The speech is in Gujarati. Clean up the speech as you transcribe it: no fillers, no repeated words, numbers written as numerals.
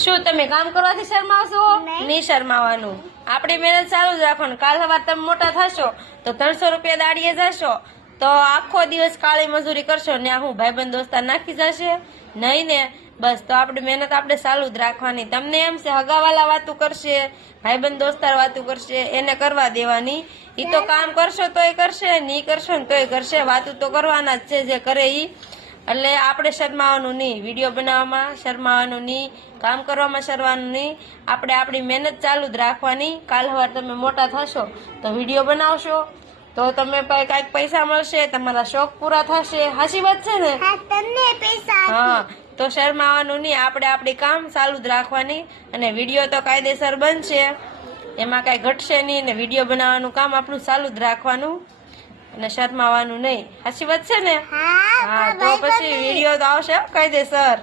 શું તમે કામ કરવાથી શરમાવશો? નહીં શરમાવાનું. આપણી મહેનત ચાલુ જ રાખવાનું. કાલ સવાર તમે મોટા થશો તો 300 રૂપિયા દાડીએ જશો તો આખો દિવસ કાળી મજૂરી કરશો ને હું ભાઈબંધ દોસ્તાર નાખી જશે નહીં ને. બસ તો આપણી મહેનત આપણે ચાલુ જ રાખવાની. તમને એમ છે હગાવાલા વાતું કરશે, ભાઈબંધ દોસ્તાર વાતું કરશે, એને કરવા દેવાની. ઈ તો કામ કરશો તોય કરશે, નહીં કરશો ને તોય કરશે. વાતું તો કરવાના જ છે જે કરે ઈ. એટલે આપણે શરમાવાનું નહીં, વિડીયો બનાવવામાં શરમાવાનું નહીં, કામ કરવામાં શરમાવાનું નહીં. આપણે આપણી મહેનત ચાલુ જ રાખવાની. કાલ સવાર તમે મોટા થશો તો વિડીયો બનાવશો તો તમે કાંઈક પૈસા મળશે, તમારા શોખ પૂરા થશે. હાચી વાત છે ને? હા, તો શરમાવાનું નહીં. આપણે આપણી કામ ચાલુ જ રાખવાની અને વિડીયો તો કાયદેસર બનશે, એમાં કાંઈ ઘટશે નહીં. ને વિડીયો બનાવવાનું કામ આપણું ચાલુ જ રાખવાનું અને શરમાવાનું નહીં. સાચી વાત છે ને? હા, તો પછી વિડીયો તો આવશે કાયદેસર.